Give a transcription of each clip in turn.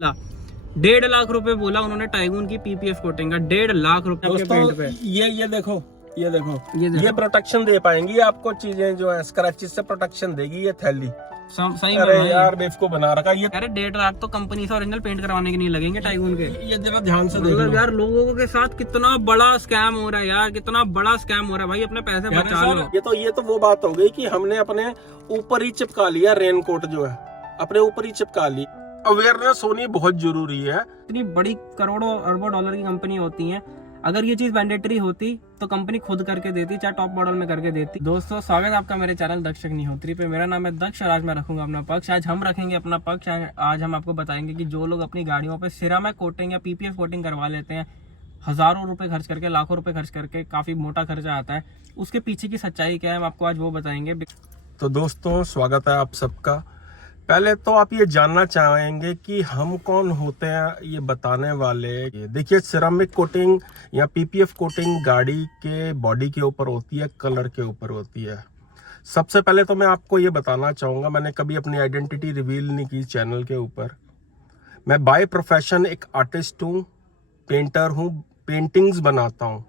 1.5 लाख रुपए बोला उन्होंने टाइगून की पीपीएफ कोटिंग का। 1.5 लाख रुपए आपके पेंट पे। ये देखो ये ये प्रोटेक्शन दे पाएंगी आपको, चीजें जो है स्क्रैचेस से प्रोटेक्शन देगी ये थैली। सही अरे में यार बेवकूफ बना रखा ये। अरे 1.5 लाख तो कंपनी से ओरिजिनल पेंट करवाने के नहीं लगेंगे टाइगून के। ये जरा ध्यान से देख मतलब लो यार लोगों के साथ कितना बड़ा स्कैम हो रहा है यार, कितना बड़ा स्कैम हो रहा है भाई, अपने पैसे बचा लो। ये तो वो बात हो गई कि हमने अपने ऊपर ही चिपका लिया, रेनकोट जो है अपने ऊपर ही चिपका ली। अवेयरनेस होनी बहुत जरूरी है। इतनी बड़ी करोड़ों अरबों डॉलर की कंपनी होती है, अगर ये चीज मैंडेटरी होती तो कंपनी खुद करके देती, चाहे टॉप मॉडल में करके देती। दोस्तों स्वागत है आपका मेरे चैनल दक्ष अग्निहोत्री पे। मेरा नाम है दक्ष और आज मैं रखूंगा अपना पक्ष। आज हम रखेंगे अपना पक्ष। आज हम आपको बताएंगे कि जो लोग अपनी गाड़ियों पे सिरामिक कोटिंग या पीपीएफ कोटिंग करवा लेते हैं, हजारों रुपए खर्च करके, लाखों रुपए खर्च करके, काफी मोटा खर्चा आता है, उसके पीछे की सच्चाई क्या है हम आपको आज वो बताएंगे। तो दोस्तों स्वागत है आप सबका। पहले तो आप ये जानना चाहेंगे कि हम कौन होते हैं ये बताने वाले। देखिए सिरामिक कोटिंग या पीपीएफ कोटिंग गाड़ी के बॉडी के ऊपर होती है, कलर के ऊपर होती है। सबसे पहले तो मैं आपको ये बताना चाहूँगा, मैंने कभी अपनी आइडेंटिटी रिवील नहीं की चैनल के ऊपर। मैं बाय प्रोफेशन एक आर्टिस्ट हूँ, पेंटर हूँ, पेंटिंग्स बनाता हूँ।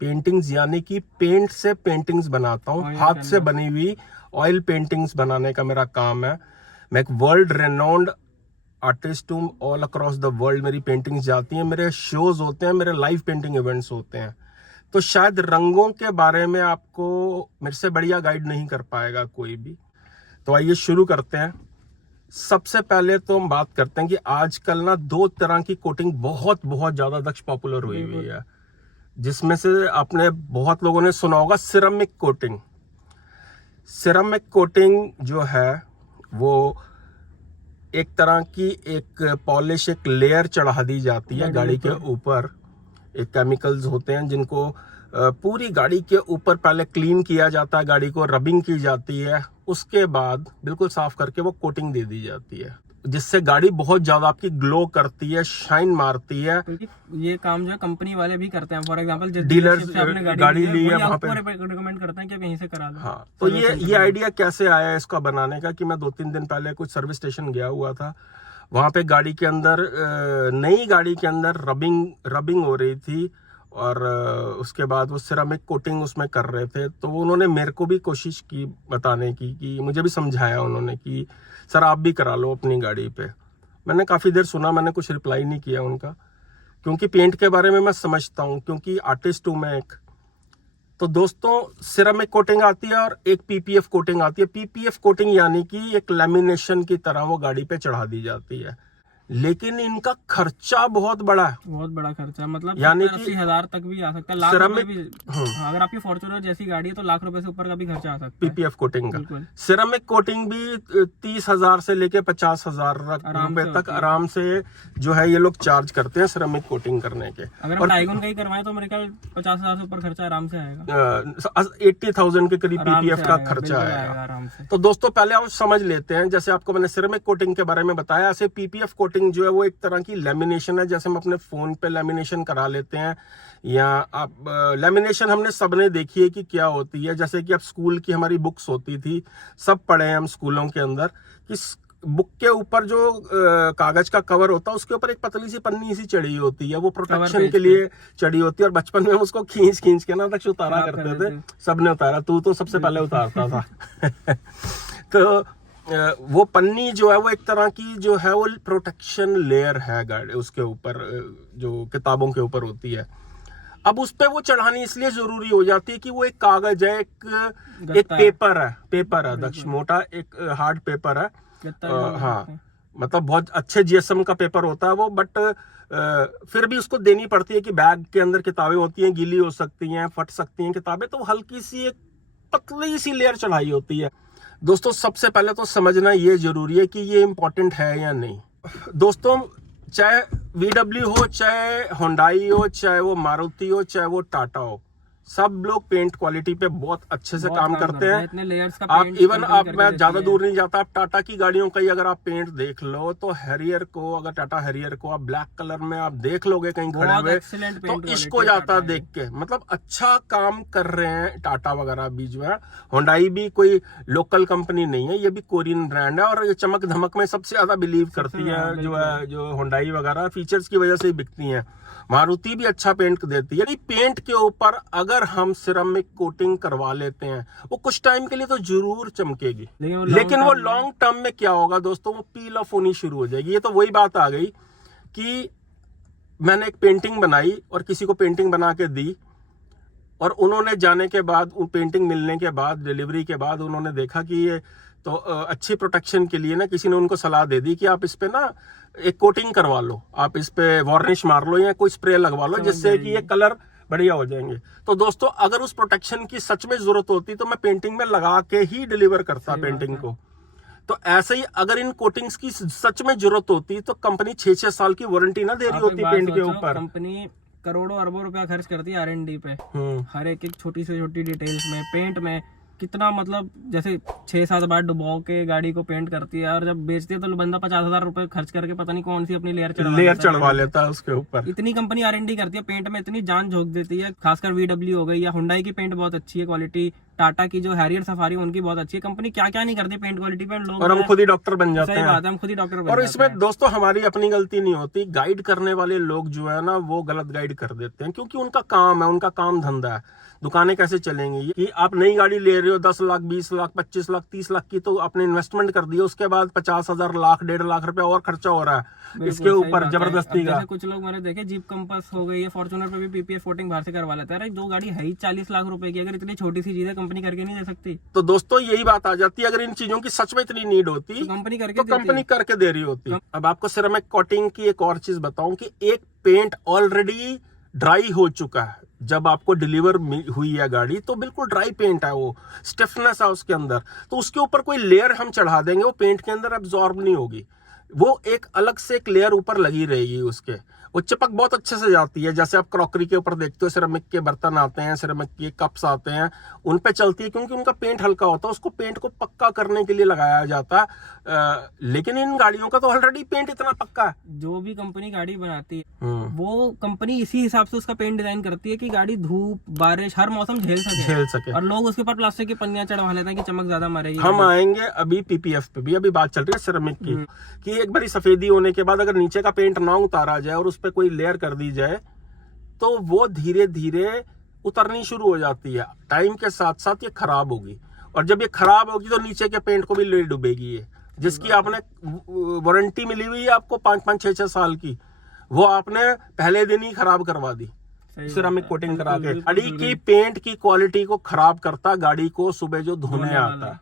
पेंटिंग्स यानी कि पेंट से पेंटिंग्स बनाता हूँ, हाथ से बनी हुई ऑयल पेंटिंग्स बनाने का मेरा काम है। मैं एक वर्ल्ड रेनोन्ड आर्टिस्ट हूँ, ऑल अक्रॉस द वर्ल्ड मेरी पेंटिंग्स जाती हैं, मेरे शोज होते हैं, मेरे लाइव पेंटिंग इवेंट्स होते हैं। तो शायद रंगों के बारे में आपको मेरे से बढ़िया गाइड नहीं कर पाएगा कोई भी। तो आइए शुरू करते हैं। सबसे पहले तो हम बात करते हैं कि आजकल ना दो तरह की कोटिंग बहुत ज्यादा दक्ष पॉपुलर हुई है, जिसमें से आपने बहुत लोगों ने सुना होगा सिरामिक कोटिंग। सिरामिक कोटिंग जो है वो एक तरह की एक पॉलिश, एक लेयर चढ़ा दी जाती है गाड़ी के ऊपर। एक केमिकल्स होते हैं जिनको पूरी गाड़ी के ऊपर पहले क्लीन किया जाता है, गाड़ी को रबिंग की जाती है, उसके बाद बिल्कुल साफ करके वो कोटिंग दे दी जाती है, जिससे गाड़ी बहुत ज्यादा आपकी ग्लो करती है, शाइन मारती है। ये काम जो है कंपनी वाले भी करते हैं। फॉर एग्जांपल डीलर्स गाड़ी ली है वहां पे रिकमेंड करते हैं कि यहीं से करा लो। हाँ, तो ये आइडिया कैसे आया इसका बनाने का कि मैं 2-3 दिन पहले कुछ सर्विस स्टेशन गया हुआ था। वहां पे गाड़ी के अंदर, नई गाड़ी के अंदर रबिंग हो रही थी और उसके बाद वो सिरामिक कोटिंग उसमें कर रहे थे। तो उन्होंने मेरे को भी कोशिश की बताने की, कि मुझे भी समझाया उन्होंने कि सर आप भी करा लो अपनी गाड़ी पे। मैंने काफ़ी देर सुना, मैंने कुछ रिप्लाई नहीं किया उनका, क्योंकि पेंट के बारे में मैं समझता हूँ, क्योंकि आर्टिस्ट हूँ मैं एक। तो दोस्तों सिरामिक कोटिंग आती है और एक पीपीएफ कोटिंग आती है। पीपीएफ कोटिंग यानी कि एक लैमिनेशन की तरह वो गाड़ी पे चढ़ा दी जाती है, लेकिन इनका खर्चा बहुत बड़ा है। बहुत बड़ा खर्चा है, मतलब यानी 80,000 तक भी आ सकता है, लाख सिरामिक रुपए भी। अगर आपकी फॉर्च्यूनर जैसी गाड़ी है तो लाख रुपए से ऊपर का भी खर्चा आ सकता है पीपीएफ कोटिंग का। बिल्कुल। सिरामिक कोटिंग भी 30,000 से लेके 50,000 रुपए तक आराम से जो है ये लोग चार्ज करते हैं सिरामिक कोटिंग करने के। अगर हम टाइगन का ही करवाएं तो मेरे ख्याल 50,000 से ऊपर खर्चा आराम से आएगा। 80,000 के करीब पीपीएफ का खर्चा आएगा आराम से। तो दोस्तों पहले आप समझ लेते हैं, जैसे आपको मैंने सिरामिक कोटिंग के बारे में बताया, ऐसे पीपीएफ कोटिंग जो है वो एक तरह की लेमिनेशन है। जैसे हम अपने फोन पे लेमिनेशन करा लेते हैं, या आप लेमिनेशन हमने सबने देखी है कि क्या होती है। जैसे कि अब स्कूल की हमारी बुक्स होती थी, सब पढ़े हैं हम स्कूलों के अंदर, कि बुक के ऊपर जो कागज का कवर होता है उसके ऊपर एक पतली सी पन्नी सी चढ़ी होती है, वो प्रोटेक्शन के लिए चढ़ी होती है। और बचपन में हम उसको खींच के ना तक उतारा करते थे, सबने उतारा, तू तो सबसे पहले उतारता था। तो वो पन्नी जो है वो एक तरह की जो है वो प्रोटेक्शन लेयर है गाड़ी उसके ऊपर, जो किताबों के ऊपर होती है। अब उस पे वो चढ़ानी इसलिए जरूरी हो जाती है कि वो एक कागज है, एक पेपर है दक्ष, मोटा एक हार्ड पेपर है। हाँ, मतलब बहुत अच्छे जीएसएम का पेपर होता है वो, बट फिर भी उसको देनी पड़ती है कि बैग के अंदर किताबें होती हैं, गीली हो सकती हैं, फट सकती हैं किताबें, तो हल्की सी एक पतली सी लेयर चढ़ाई होती है। दोस्तों सबसे पहले तो समझना ये जरूरी है कि ये इंपॉर्टेंट है या नहीं। दोस्तों चाहे VW हो, चाहे हुंडई हो, चाहे वो मारुति हो, चाहे वो टाटा हो, सब लोग पेंट क्वालिटी पे बहुत अच्छे से बहुत काम करते हैं। इतने लेयर्स का आप पेंट इवन coating आप करके मैं देती ज्यादा है। दूर नहीं जाता, आप टाटा की गाड़ियों का ही अगर आप पेंट देख लो तो हैरियर को, अगर टाटा हैरियर को आप ब्लैक कलर में आप देख लोगे कहीं खड़े बहुत हुए excellent तो paint इसको quality है जाता टाटा देख के, मतलब अच्छा काम कर रहे हैं टाटा वगैरह बीच में। होंडाई भी कोई लोकल कंपनी नहीं है, ये भी कोरियन ब्रांड है और ये चमक धमक में सबसे ज्यादा बिलीव करती है। ज्यादा, जो है जो होंडाई वगैरह फीचर्स की वजह से ही बिकती है। मारुति भी अच्छा पेंट देती है। यानी पेंट के ऊपर अगर हम सिरेमिक कोटिंग करवा लेते हैं वो कुछ टाइम के लिए तो जरूर चमकेगी, लेकिन वो लॉन्ग टर्म में क्या होगा दोस्तों, वो पील ऑफ होनी शुरू हो जाएगी। ये तो वही बात आ गई कि मैंने एक पेंटिंग बनाई और किसी को पेंटिंग बना के दी और उन्होंने जाने के बाद, उन पेंटिंग मिलने के बाद, डिलीवरी के बाद उन्होंने देखा कि ये तो अच्छी प्रोटेक्शन के लिए ना किसी ने उनको सलाह दे दी कि आप इस पे ना एक कोटिंग करवा लो, आप इस पे वार्निश मार लो या कोई स्प्रे लगवा लो जिससे कि ये कलर बढ़िया हो जाएंगे। तो दोस्तों अगर उस प्रोटेक्शन की सच में जरूरत होती तो मैं पेंटिंग में लगा के ही डिलीवर करता पेंटिंग को। तो ऐसे ही अगर इन कोटिंग्स की सच में जरूरत होती तो कंपनी 6-6 साल की वारंटी ना दे रही होती पेंट के ऊपर। कंपनी करोड़ों अरबों रुपया खर्च करती है R&D पे, हर एक छोटी से छोटी डिटेल्स में, पेंट में कितना, मतलब जैसे 6-7 बार डुबो के गाड़ी को पेंट करती है और जब बेचती है तो बंदा 50,000 रुपए खर्च करके पता नहीं कौन सी अपनी लेयर चढ़वा लेता है उसके ऊपर। इतनी कंपनी R&D करती है पेंट में, इतनी जान झोंक देती है। खासकर VW हो गई या हुंडई की पेंट बहुत अच्छी है क्वालिटी, टाटा की जो हैरियर सफारी उनकी बहुत अच्छी है। कंपनी क्या क्या नहीं करती पेंट क्वालिटी पे, लोग और हम खुद ही डॉक्टर बन जाते हैं। सही बात है, हम खुद ही डॉक्टर बन और जाते इसमें हैं। दोस्तों हमारी अपनी गलती नहीं होती, गाइड करने वाले लोग जो है ना वो गलत गाइड कर देते हैं, क्योंकि उनका काम है, उनका काम धंधा है। दुकानें कैसे चलेंगी कि आप नई गाड़ी ले रहे हो 10 लाख 20 लाख 25 लाख 30 लाख की, तो आपने इन्वेस्टमेंट कर दी, उसके बाद 50,000 लाख 1.5 लाख रुपए और खर्चा हो रहा है इसके ऊपर जबरदस्ती का। कुछ लोग मैंने देखे जीप कंपास हो गई है, फॉर्च्यूनर पे भी PPF कोटिंग बाहर से करवा लेता है। अरे जो गाड़ी है ही 40 लाख रुपए की, अगर इतनी छोटी सी चीज है कंपनी करके नहीं दे सकती? तो दोस्तों यही बात आ जाती है, अगर इन चीजों की सच में इतनी नीड होती तो कंपनी करके दे रही होती। अब आपको सिरेमिक कोटिंग की एक और चीज बताऊं कि एक पेंट ऑलरेडी ड्राई हो चुका है, जब आपको डिलीवर हुई है गाड़ी तो बिल्कुल ड्राई पेंट है, वो स्टिफनेस है उसके अंदर, तो उसके ऊपर कोई लेयर हम चढ़ा देंगे वो पेंट के अंदर एब्जॉर्ब नहीं होगी, वो एक अलग से एक लेयर ऊपर लगी रहेगी उसके, वो चिपक बहुत अच्छे से जाती है। जैसे आप क्रॉकरी के ऊपर देखते हो सिरेमिक के बर्तन आते हैं, सिरेमिक के कप्स आते हैं, उन पे चलती है क्योंकि उनका पेंट हल्का होता है, उसको पेंट को पक्का करने के लिए लगाया जाता है। लेकिन इन गाड़ियों का तो ऑलरेडी पेंट इतना पक्का है। जो भी कंपनी गाड़ी बनाती है वो कंपनी इसी हिसाब से उसका पेंट डिजाइन करती है कि गाड़ी धूप बारिश हर मौसम झेल सके, और लोग उसके ऊपर प्लास्टिक की पन्नियां चढ़वा लेते हैं कि चमक ज्यादा मारेगी। हम आएंगे अभी PPF पे भी, अभी बात चल रही है सिरेमिक की, कि एक बारी सफेदी होने के बाद अगर नीचे का पेंट ना उतारा जाए और उस पे कोई लेयर कर दी जाए तो वो धीरे धीरे उतरनी शुरू हो जाती है, टाइम के साथ साथ ये खराब होगी, और जब ये खराब होगी तो नीचे के पेंट को भी ले डूबेगी। ये जिसकी आपने वारंटी मिली हुई है आपको 5-5 6-6 साल की, वो आपने पहले दिन ही खराब करवा दी सिरेमिक कोटिंग करा के। गाड़ी की पेंट की क्वालिटी को खराब करता गाड़ी को सुबह जो धोने आता है।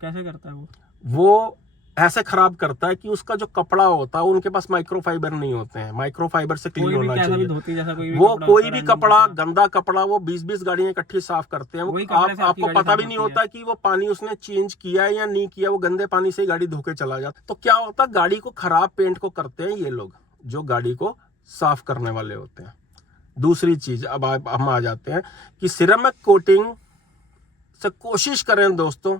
कैसे करता है वो ऐसे खराब करता है कि उसका जो कपड़ा होता है उनके पास माइक्रोफाइबर नहीं होते हैं, माइक्रोफाइबर से क्लीन होना चाहिए। वो कोई भी कपड़ा गंदा कपड़ा वो 20-20 गाड़ियां इकट्ठी साफ करते हैं, वो आपको पता भी नहीं होता कि वो पानी उसने चेंज किया है या नहीं किया, वो गंदे पानी से गाड़ी धो के चला जाता। तो क्या होता है, गाड़ी को खराब पेंट को करते हैं ये लोग जो गाड़ी को साफ करने वाले होते हैं। दूसरी चीज अब हम आ जाते हैं कि सिरेमिक कोटिंग से कोशिश करें दोस्तों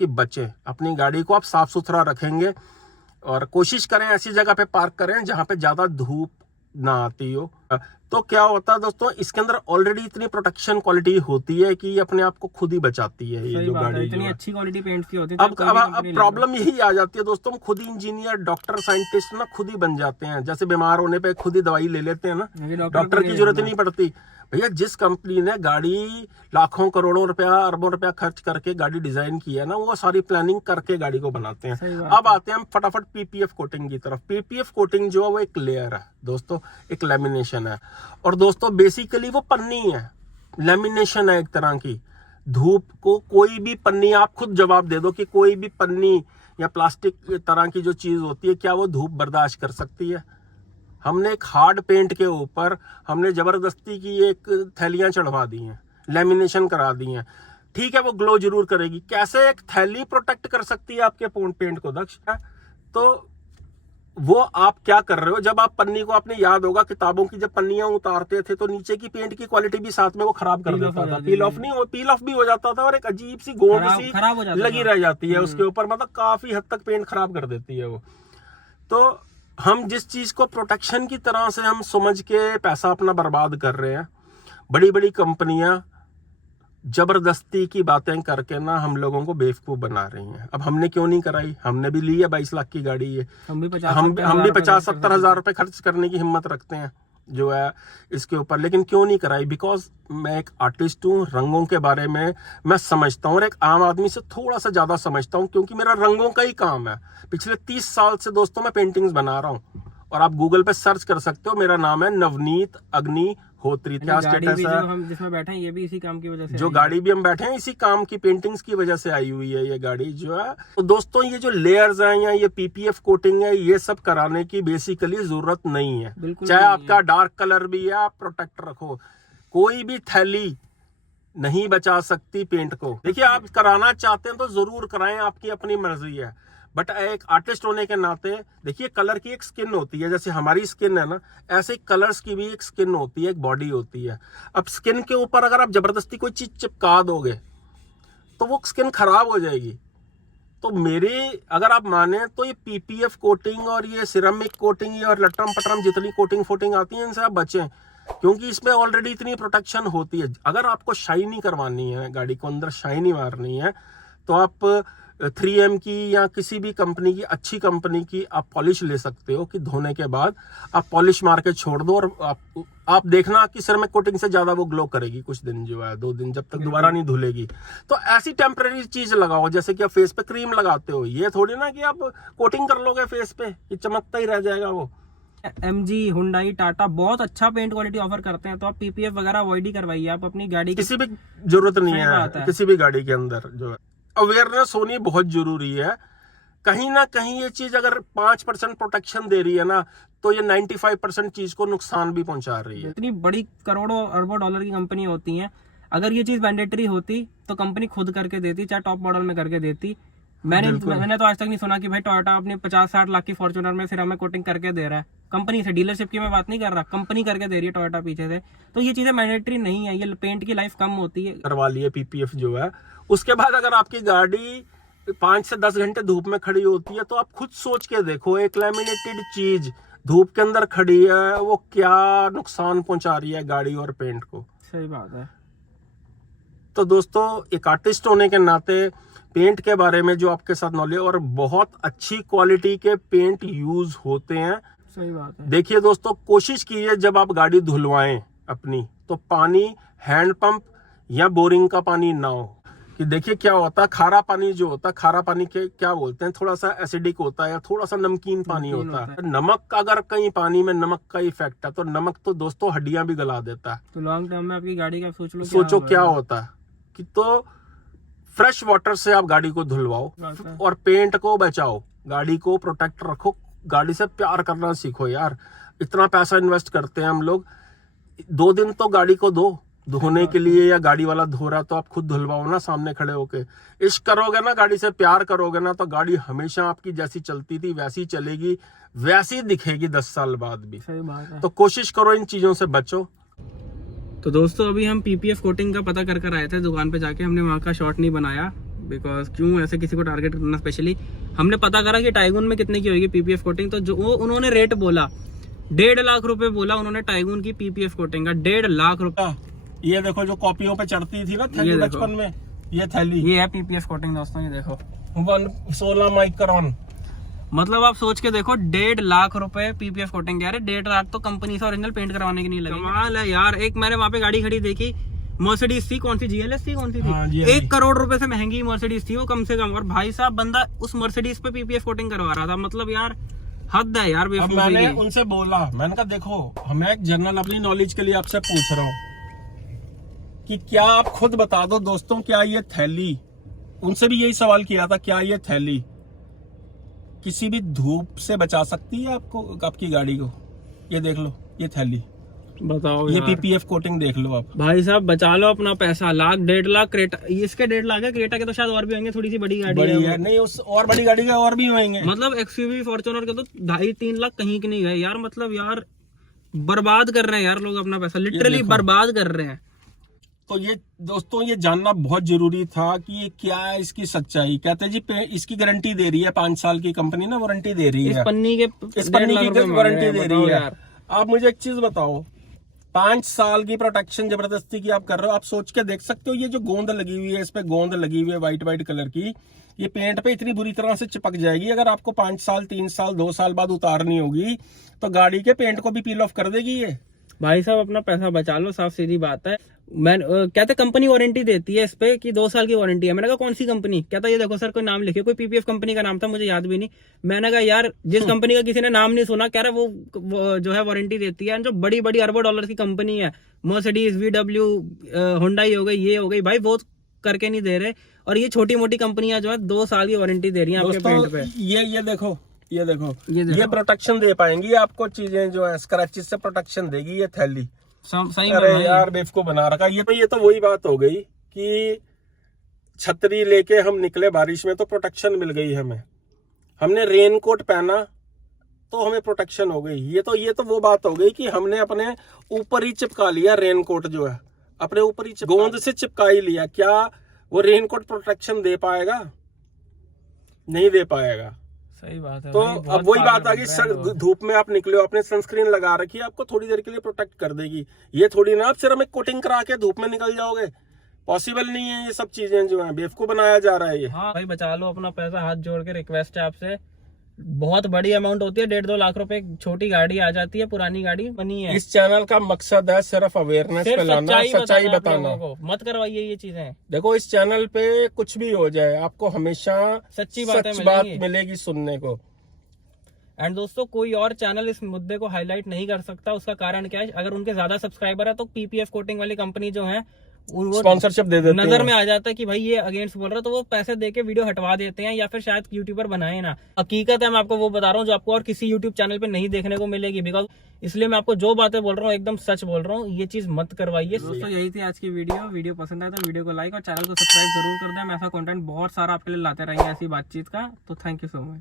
कि बचे, अपनी गाड़ी को आप साफ सुथरा रखेंगे और कोशिश करें ऐसी जगह पे पार्क करें जहां पे ज्यादा धूप ना आती हो। तो क्या होता है दोस्तों, इसके अंदर ऑलरेडी इतनी प्रोटेक्शन क्वालिटी होती है कि ये अपने आप को खुद ही बचाती है। ये जो गाड़ी इतनी अच्छी क्वालिटी पेंट की होती है। अब प्रॉब्लम यही आ जाती है दोस्तों, हम खुद ही इंजीनियर डॉक्टर साइंटिस्ट ना खुद ही बन जाते हैं। जैसे बीमार होने पे खुद ही दवाई ले लेते हैं ना, डॉक्टर की जरूरत ही नहीं पड़ती। भैया जिस कंपनी ने गाड़ी लाखों करोड़ों रुपया अरबों रुपया खर्च करके गाड़ी डिजाइन की है ना, वो सारी प्लानिंग करके गाड़ी को बनाते हैं। अब आते हैं हम फटाफट PPF कोटिंग की तरफ। PPF कोटिंग जो है वो एक लेयर है दोस्तों, एक लेमिनेशन है, और दोस्तों बेसिकली वो पन्नी है, लेमिनेशन है एक तरह की। धूप को कोई भी पन्नी, आप खुद जवाब दे दो कि कोई भी पन्नी या प्लास्टिक तरह की जो चीज होती है क्या वो धूप बर्दाश्त कर सकती है? हमने एक हार्ड पेंट के ऊपर हमने जबरदस्ती की एक थैलियां चढ़वा दी हैं, लेमिनेशन करा दी हैं, ठीक है वो ग्लो जरूर करेगी। कैसे एक थैली प्रोटेक्ट कर सकती है आपके पेंट को दक्ष? तो वो आप क्या कर रहे हो, जब आप पन्नी को, आपने याद होगा किताबों की जब पन्नियां उतारते थे तो नीचे की पेंट की क्वालिटी भी साथ में वो खराब कर देता था, पील ऑफ भी हो जाता था और एक अजीब सी गोंद सी लगी रह जाती है उसके ऊपर, मतलब काफी हद तक पेंट खराब कर देती है वो। तो हम जिस चीज को प्रोटेक्शन की तरह से हम समझ के पैसा अपना बर्बाद कर रहे हैं, बड़ी बड़ी कंपनियां जबरदस्ती की बातें करके ना हम लोगों को बेवकूफ बना रही हैं। अब हमने क्यों नहीं कराई, हमने भी ली है 22 लाख की गाड़ी है, हम भी 50-70 हजार रुपए खर्च करने की हिम्मत रखते हैं जो है इसके ऊपर, लेकिन क्यों नहीं कराई? बिकॉज मैं एक आर्टिस्ट हूँ, रंगों के बारे में मैं समझता हूँ और एक आम आदमी से थोड़ा सा ज्यादा समझता हूँ, क्योंकि मेरा रंगों का ही काम है। पिछले 30 साल से दोस्तों मैं पेंटिंग्स बना रहा हूँ और आप गूगल पे सर्च कर सकते हो, मेरा नाम है नवनीत अग्निहोत्री। क्या स्टेटस है, हम जिसमें बैठे हैं ये भी इसी काम की वजह से, जो गाड़ी भी हम बैठे हैं इसी काम की पेंटिंग्स की वजह से आई हुई है ये गाड़ी जो है। तो दोस्तों ये जो लेयर्स हैं या ये पीपीएफ कोटिंग है, ये सब कराने की बेसिकली जरूरत नहीं है। चाहे आपका डार्क कलर भी है, आप प्रोटेक्ट रखो, कोई भी थैली नहीं बचा सकती पेंट को। देखिए आप कराना चाहते हैं तो जरूर कराएं, आपकी अपनी मर्जी है, बट एक आर्टिस्ट होने के नाते देखिए कलर की एक स्किन होती है, जैसे हमारी स्किन है ना, ऐसे कलर्स की भी एक स्किन होती है, एक बॉडी होती है। अब स्किन के ऊपर अगर आप जबरदस्ती कोई चीज चिपका दोगे तो वो स्किन खराब हो जाएगी। तो मेरे अगर आप माने तो ये पीपीएफ कोटिंग और ये सिरेमिक कोटिंग और लटरम पटरम जितनी कोटिंग फोटिंग आती है इनसे आप बचें, क्योंकि इसमें ऑलरेडी इतनी प्रोटेक्शन होती है। अगर आपको शाइनी करवानी है, गाड़ी को अंदर शाइनी मारनी है, तो आप 3M की या किसी भी कंपनी की, अच्छी कंपनी की आप पॉलिश ले सकते हो कि धोने के बाद आप पॉलिश मार के छोड़ दो और आप देखना कि सिरेमिक कोटिंग से ज्यादा वो ग्लो करेगी कुछ दिन जो है, 2 दिन, जब तक दोबारा नहीं धुलेगी। तो ऐसी टेम्परेरी चीज लगाओ, जैसे कि आप फेस पे क्रीम लगाते हो, ये थोड़ी ना कि आप कोटिंग कर लोगे फेस पे कि चमकता ही रह जाएगा वो। MG, हुंडई, टाटा बहुत अच्छा पेंट क्वालिटी ऑफर करते हैं, तो आप पीपीएफ वगैरह अवॉइड ही करवाइए। आप अपनी गाड़ी किसी भी जरूरत नहीं है, किसी भी गाड़ी के अंदर जो है अवेयरनेस होनी बहुत जरूरी है। कहीं ना कहीं ये चीज अगर 5% प्रोटेक्शन दे रही है ना, तो ये 95% चीज को नुकसान भी पहुंचा रही है। इतनी बड़ी करोड़ों अरबों डॉलर की कंपनी होती हैं, अगर ये चीज मैंडेटरी होती तो कंपनी खुद करके देती, चाहे टॉप मॉडल में करके देती। मैंने तो आज तक नहीं सुना कि भाई टोयोटा अपने 50-60 लाख की फॉर्च्यूनर में सिरेमिक कोटिंग करके दे रहा है कंपनी से। डीलरशिप की मैं बात नहीं कर रहा, कंपनी करके दे रही है टोयोटा पीछे से। तो ये चीजें मैंडेटरी नहीं है, ये पेंट की लाइफ कम होती है। करवा लिए पीपीएफ जो है, उसके बाद अगर आपकी गाड़ी 5 से 10 घंटे धूप में खड़ी होती है तो आप खुद सोच के देखो, एक लैमिनेटेड चीज धूप के अंदर खड़ी है, वो क्या नुकसान पहुंचा रही है गाड़ी और पेंट को। सही बात है। तो दोस्तों एक आर्टिस्ट होने के नाते पेंट के बारे में जो आपके साथ नॉलेज, और बहुत अच्छी क्वालिटी के पेंट यूज होते हैं। सही बात है। देखिए दोस्तों, कोशिश कीजिए जब आप गाड़ी धुलवाएं अपनी, तो पानी हैंड पंप या बोरिंग का पानी ना हो। कि देखिए क्या होता है, खारा पानी जो होता है, खारा पानी के क्या बोलते हैं, थोड़ा सा एसिडिक होता है या थोड़ा सा नमकीन पानी होता है। नमक अगर कहीं पानी में नमक का इफेक्ट है तो नमक तो दोस्तों हड्डियां भी गला देता है। तो लॉन्ग टर्म में आपकी गाड़ी का सोचो क्या होता है। कि तो फ्रेश वाटर से आप गाड़ी को धुलवाओ और पेंट को बचाओ, गाड़ी को प्रोटेक्ट रखो, गाड़ी से प्यार करना सीखो यार। इतना पैसा इन्वेस्ट करते हैं हम लोग, 2 दिन तो गाड़ी को दो धोने के लिए, या गाड़ी वाला धो रहा तो आप खुद धुलवाओ ना सामने खड़े होके। इश्क करोगे ना, गाड़ी से प्यार करोगे ना, तो गाड़ी हमेशा आपकी जैसी चलती थी वैसी चलेगी, वैसी दिखेगी 10 साल बाद भी। सही बात है। तो कोशिश करो इन चीजों से बचो। तो दोस्तों अभी हम पीपीएफ कोटिंग का पता कर आए थे दुकान पे जाके, हमने वहाँ का शॉट नहीं बनाया बिकॉज क्यों ऐसे किसी को टारगेट करना। स्पेशली हमने पता करा कि टाइगून में कितने की होगी पीपीएफ कोटिंग, तो जो उन्होंने रेट बोला 1.5 लाख रुपए बोला उन्होंने टाइगून की पीपीएफ कोटिंग का, 1.5 लाख रुपए। ये देखो जो कॉपियों पे चढ़ती थी ना थैली बचपन में, ये थैली, ये है पीपीएफ कोटिंग दोस्तों। ये देखो 116 माइक्रोन, मतलब आप सोच के देखो 1.5 लाख रुपए पीपीएफ कोटिंग यार। 1.5 लाख तो कंपनी से ओरिजिनल पेंट करवाने की नहीं लगी। कमाल है यार। एक मैंने वहाँ पे गाड़ी खड़ी देखी, मर्सिडीज थी, कौन सी GLS थी, कौन सी थी, 1 करोड़ रुपए से महंगी मर्सिडीज थी वो कम से कम, और भाई साहब बंदा उस मर्सिडीज पे पीपीएफ कोटिंग करवा रहा था। मतलब यार हद है यार। अब मैंने उनसे बोला, मैंने कहा देखो मैं एक जनरल अपनी नॉलेज के लिए आपसे पूछ रहा हूँ कि क्या आप खुद बता दो दोस्तों, क्या ये थैली, उनसे भी यही सवाल किया था, क्या ये थैली किसी भी धूप से बचा सकती है आपको, आपकी गाड़ी को? ये देख लो, ये थैली बताओ ये यार। पीपीएफ कोटिंग देख लो आप। भाई साहब बचा लो अपना पैसा, लाख 1.5 लाख क्रेटा, इसके 1.5 लाख है, क्रेटा के तो शायद और भी होंगे, थोड़ी सी बड़ी गाड़ी बड़ी है है नहीं, उस और बड़ी गाड़ी के और भी होंगे। मतलब एक्सयूवी फॉर्च्यूनर के तो 2.5-3 लाख कहीं के नहीं गए यार। मतलब यार बर्बाद कर रहे हैं यार लोग अपना पैसा, लिटरली बर्बाद कर रहे हैं। तो ये दोस्तों ये जानना बहुत जरूरी था कि ये क्या है इसकी सच्चाई। कहते हैं जी इसकी गारंटी दे रही है 5 साल की कंपनी ना, वारंटी दे रही इस है, पन्नी के इस पन्नी 1.5 लाख की रुपए वारंटी दे रही है यार। आप मुझे एक चीज बताओ, 5 साल की प्रोटेक्शन जबरदस्ती की आप कर रहे हो। आप सोच के देख सकते हो ये जो गोंद लगी हुई है, इस पे गोंद लगी हुई है व्हाइट कलर की, ये पेंट पे इतनी बुरी तरह से चिपक जाएगी। अगर आपको 5 साल 3 साल 2 साल बाद उतारनी होगी तो गाड़ी के पेंट को भी पील ऑफ कर देगी ये। भाई साहब अपना पैसा बचा लो, साफ सीधी बात है। मैं कहते कंपनी वारंटी देती है इस पे कि 2 साल की वारंटी है। मैंने कहा कौन सी कंपनी? कहता ये देखो सर कोई नाम लिखे, कोई पीपीएफ कंपनी का नाम था, मुझे याद भी नहीं। मैंने कहा यार जिस कंपनी का किसी ने नाम नहीं सुना, कह रहा वो जो है वारंटी देती है। जो बड़ी बड़ी अरबों डॉलर की कंपनी है, मर्सिडीज, VW, हुंडई हो गई, ये हो गई, भाई वो करके नहीं दे रहे। और ये छोटी मोटी कंपनियां जो है 2 साल की वारंटी दे रही है आपके पेंट पे। ये देखो ये प्रोटेक्शन दे पाएंगी आपको, चीजें जो है स्क्रैचेस से प्रोटेक्शन देगी ये थैली। सही अरे में यार बेवकूफ बना रखा। ये तो वही बात हो गई कि छतरी लेके हम निकले बारिश में तो प्रोटेक्शन मिल गई हमें, हमने रेनकोट पहना तो हमें प्रोटेक्शन हो गई। ये तो वो बात हो गई कि हमने अपने ऊपर ही चिपका लिया रेनकोट, जो है अपने ऊपर ही गोंद से चिपका ही लिया। क्या वो रेनकोट प्रोटेक्शन दे पाएगा? नहीं दे पाएगा। सही बात है। तो भाई, अब वही बात आ गई, धूप में आप निकले हो, आपने सनस्क्रीन लगा रखी है, आपको थोड़ी देर के लिए प्रोटेक्ट कर देगी। ये थोड़ी ना आप सिर्फ एक कोटिंग करा के धूप में निकल जाओगे, पॉसिबल नहीं है। ये सब चीजें जो है बेवकूफ बनाया जा रहा है ये। हाँ भाई बचा लो अपना पैसा, हाथ जोड़ के रिक्वेस्ट है आपसे। बहुत बड़ी अमाउंट होती है, 1.5-2 लाख रुपए छोटी गाड़ी आ जाती है, पुरानी गाड़ी बनी है। इस चैनल का मकसद है सिर्फ अवेयरनेस फैलाना, सच्चाई बताना। मत करवाइए ये चीजें। देखो इस चैनल पे कुछ भी हो जाए, आपको हमेशा सच्ची बात मिलेगी सुनने को। एंड दोस्तों कोई और चैनल इस मुद्दे को हाईलाइट नहीं कर सकता। उसका कारण क्या है? अगर उनके ज्यादा सब्सक्राइबर है तो पीपीएफ कोटिंग वाली कंपनी जो है वो स्पॉन्सरशिप दे देते हैं, नजर में आ जाता है कि भाई ये अगेंस्ट बोल रहा है, तो वो पैसे देके वीडियो हटवा देते हैं, या फिर शायद यूट्यूबर बनाए ना। हकीकत है, मैं आपको वो बता रहा हूँ जो आपको और किसी यूट्यूब चैनल पे नहीं देखने को मिलेगी। बिकॉज इसलिए मैं आपको जो बातें बोल रहा हूँ एकदम सच बोल रहा हूँ। ये चीज मत करवाइए दोस्तों। यही थी आज की वीडियो पसंद आए तो वीडियो को लाइक और चैनल को सब्सक्राइब जरूर कर दें। हम ऐसा कंटेंट बहुत सारा आपके लिए लाते रहेंगे ऐसी बातचीत का। तो थैंक यू सो मच।